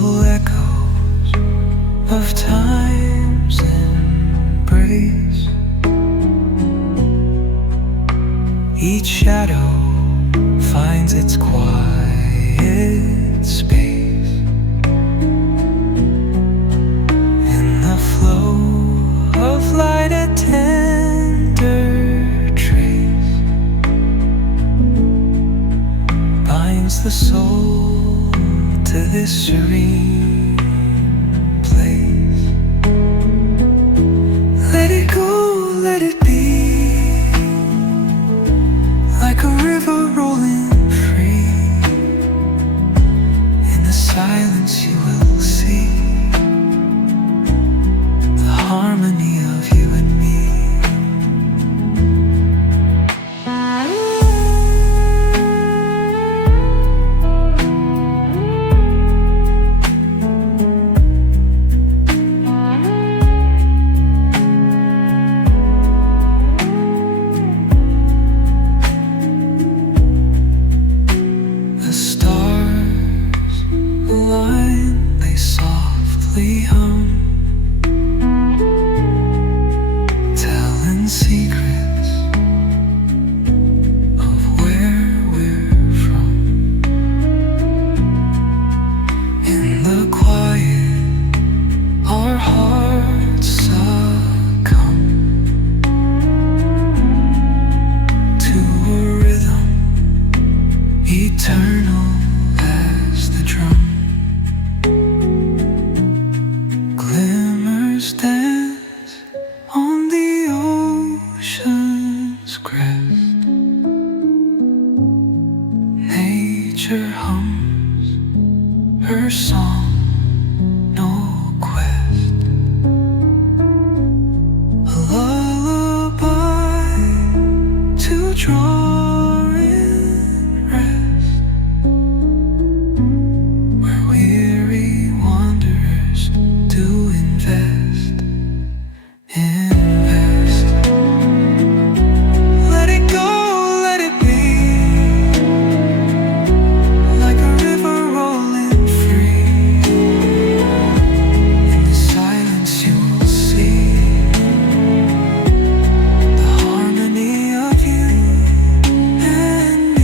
gentle echoes of time's embrace. Each shadow finds its quiet space in the flow of light, a tender trace binds the soul to this serene place. Let it go, let it be, like a river rolling free. In the silence you will see the harmony of you and me. The stars align, they softly hum, telling secrets of where we're from. In the quiet, our hearts succumb to a rhythm eternal as the drum. Glimmers dance on the ocean's crest. Nature hums her song, no quest. A lullaby to draw in rest, where weary wanderers do invest. Let it go, let it be, like a river rolling free. In the silence you will see the harmony of you and me.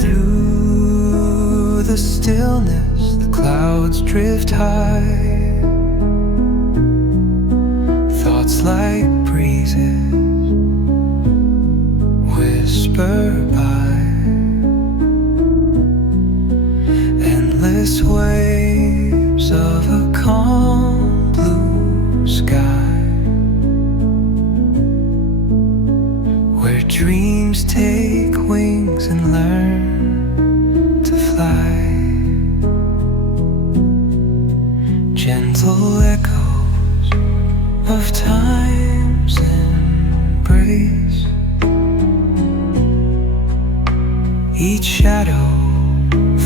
Through the stillness, the clouds drift high. Thoughts like breezes whisper by. Endless waves of a calm blue sky, where dreams take wings and learn to fly. Gentle echoes of time's embrace. Each shadow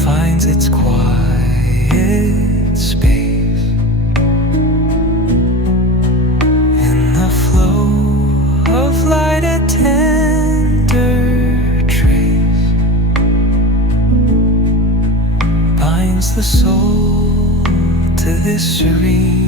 finds its quiet space in the flow of light, a tender trace binds the soul to this serene